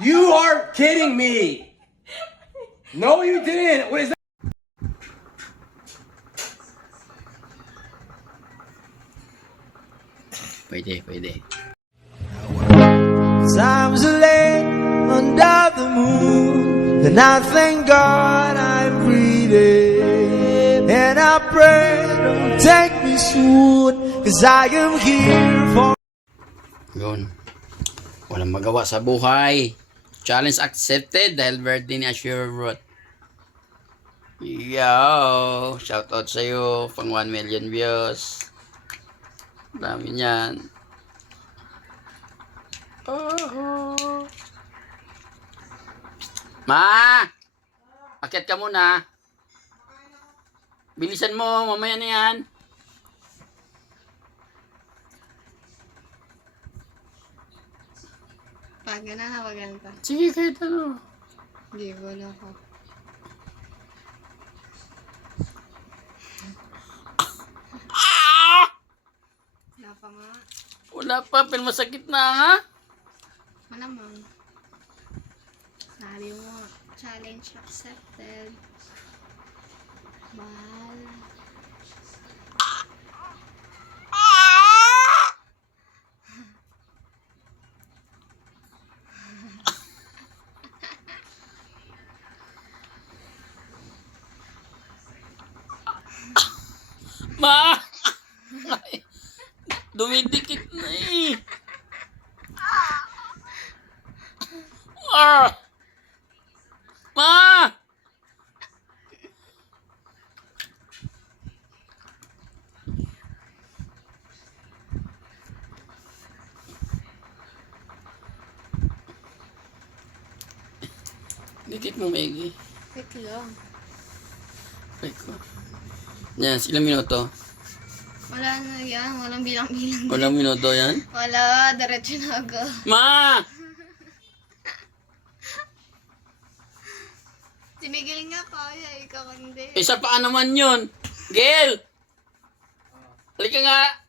You are kidding me. No, you didn't. What is that? Pwede, pwede. Times are late under the moon, and I thank God I'm breathing. And I pray don't take me soon, 'cause I am here for. Yun. Walang magawa sa buhay. Challenge accepted dahil birthday ni Asher Ruth. Yo! Shoutout sa'yo. Pang 1 million views. Dami niyan. Oh. Ma! Akyat ka muna. Bilisan mo. Mamaya na yan. Pag na hawagan pa. Sige, kahit ano. Hindi, wala ko. Wala pa nga. Wala pa. Pero masakit na ha. Malamang. Sabi mo, challenge accepted. Bahala. Ma! Ay, dumidikit na eh. Ah! Ma! Dikit mo, Maggie. Wait lang. Wait ko. Yan, ilang minuto? Wala na yan. Walang bilang-bilang. Walang minuto yan? Wala. Diretso na ako. Ma! Tumigil nga kaya. Ikaw hindi. Isa pa naman yun. Gil! Halika nga.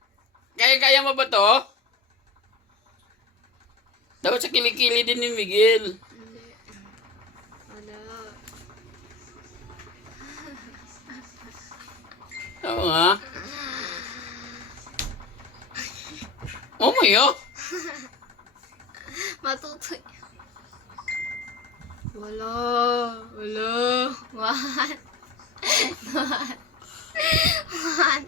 Kaya-kaya mo ba to? Dapat sa kilikili din ni Miguel. Hindi. Wala. Oo nga. Mamaya. Matutoy. Wala. Wala. One. One. One.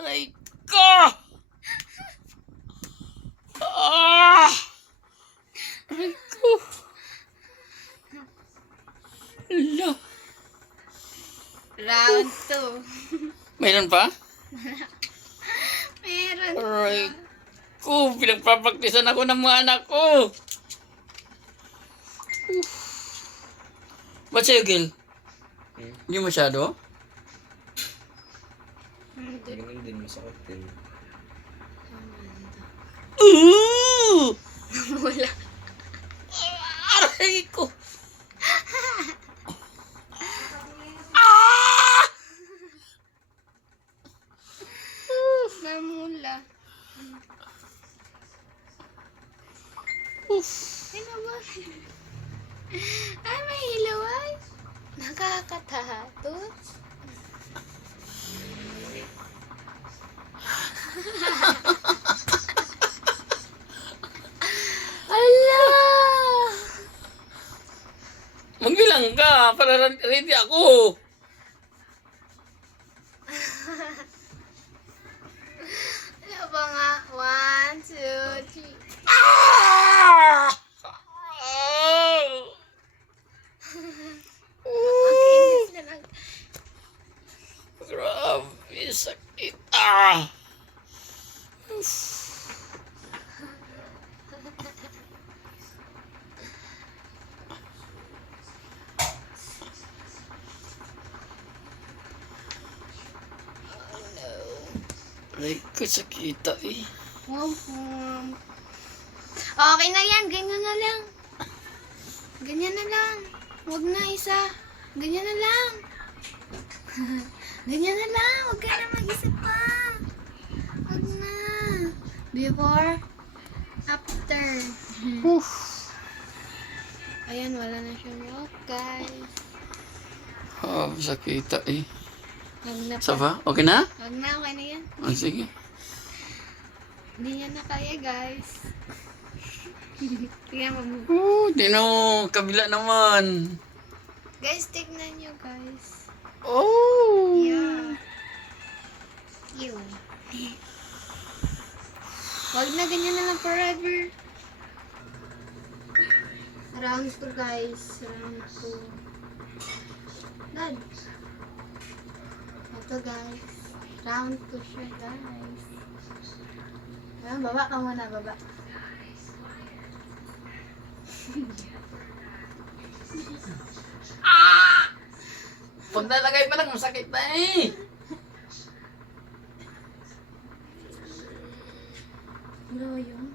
Aray ko! Ah! Aray ko! Ala! Round 2. Mayroon pa? Meron. Aray ko! Pinagpapraktisan ako ng mga anak ko! Ba't sa'yo, Gil? Hindi masyado? Hindi. Ganun din, masakit din. Ooh! Wala. Aray ko! Ah! Namula. Oof! Ano ba? Ay, may hilaway. Nakakatatot. Ala! Magbilang ka para ready ako. Ano ba nga? 1, 2, 3. Ah! Makinis na lang. Grabe, sakit. Ah! Aray ko, sakita eh. Womp womp. Okay na yan. Ganyan na lang. Ganyan na lang. Huwag na isa. Ganyan na lang. Ganyan na lang. Huwag ka na mag-isip pa. Huwag na. Before, after. Ayan, wala na siyang milk, guys. Oh, sakita eh. Huwag na pa. Safa, okay na? Huwag na, okay na yan. Oh, sige. Hindi niya na kaya, guys. Tingnan mo. Di na, kabila naman. Guys, tignan nyo, guys. Oh! Yeah. Ew. Wag na, ganyan na lang forever. Round 2, guys. Round 2. Dad. Ito, guys. Round 2 siya, guys. Ayan, baba ka muna, baba. Pag nalagay pa lang, masakit na eh. Ano yun?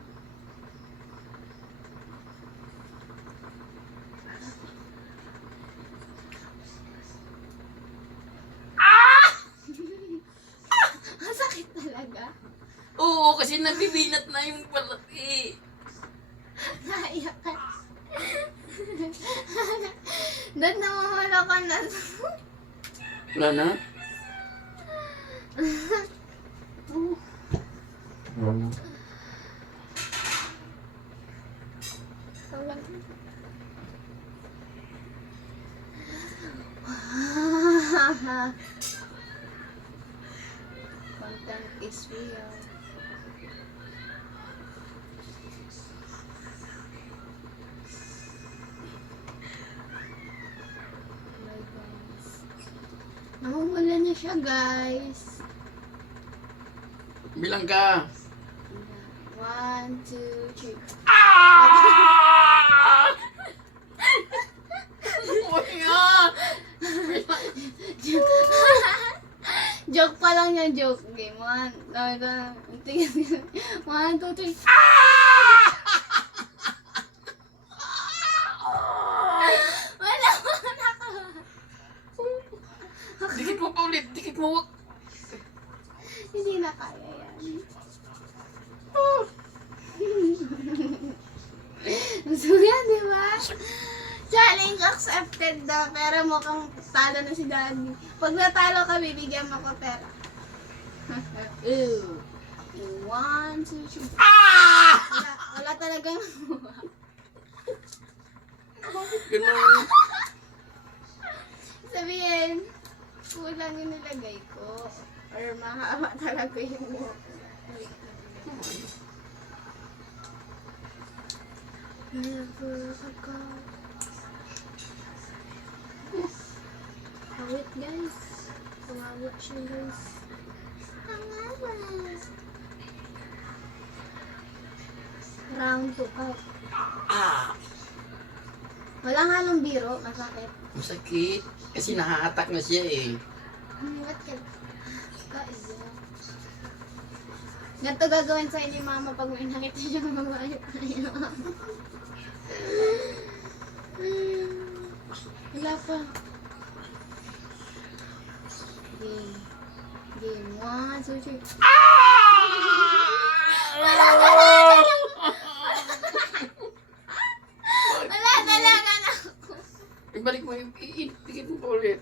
Ang sakit talaga. Oo, kasi nabibinat na yung balat eh. Naiyak ka. Dad, namamala ka na. Wala na? Content is real. My guys. Namumula na siya, guys. Bilang ka. 1, 2, 3. Uy nga! Joke pa lang yan, joke. Game 1. 1, 2, 3. Wala mo na ka. Dikit mo pa ulit, dikit mo. Hindi na kaya yan. Gusto mo yan, di ba? Challenge accepted daw, pero mukhang talo na si Daddy. Pag natalo ka, bibigyan mo ko pera. Ew. 1, 2, 3. Wala talagang Ganun. sabihin, kulang yung nilagay ko. Or mahaba talaga yung buhok. Never forgot. Awit, guys. Kawawa siya, guys. Kawawa. Round 2 ka. Walang halong biro, masakit. Masakit. Kasi nahahatak na siya eh. Ba't ka? Kaiya. Ganito gagawin sa'yo ni Mama pag may nakita siyang babae tayo. Wala pa. Game. Game 1, 2, 3. Wala talaga! Wala talaga na ako. Ibalik mo yung dikit mo pa ulit.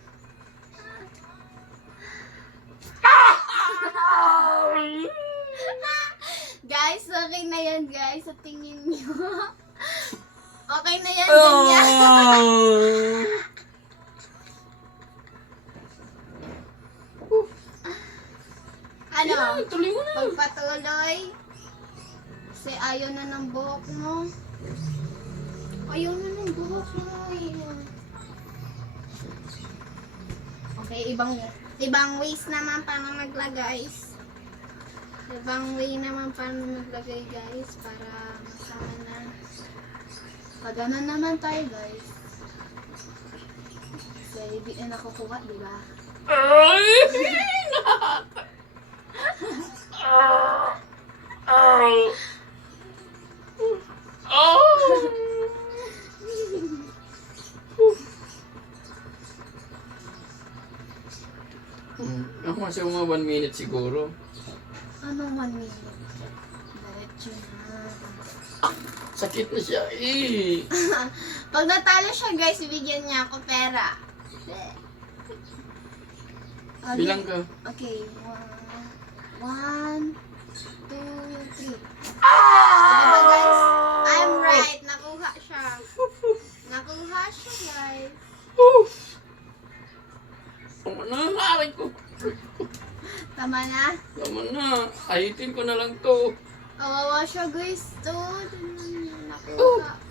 Guys, okay na yan, guys. Sa tingin niyo. Okay na yan, ganyan. Ano? Tuloy mo na. Pagpatuloy. Kasi ayaw na ng buhok mo. Ayaw na ng buhok mo. Okay, ibang ways naman paano maglagay. Ibang way naman paano maglagay, guys, para masama na. Pag ganun naman tayo, guys. Kasi di na nakukuha, di ba? Ako kasi mga 1 minute siguro. Anong 1 minute? Diretso na. Sakit na siya eh. Pag natalo siya guys, bibigyan niya ako pera. Okay. Bilang ka. Okay. 1, 2, 3. Diba guys? I'm right. Nakuha siya. Nakuha siya guys. Tama na, maaari ko. Tama na. Tama na. Ahitin ko na lang to. Kawawa siya guys. To. Tingnan niyo. Nakuha.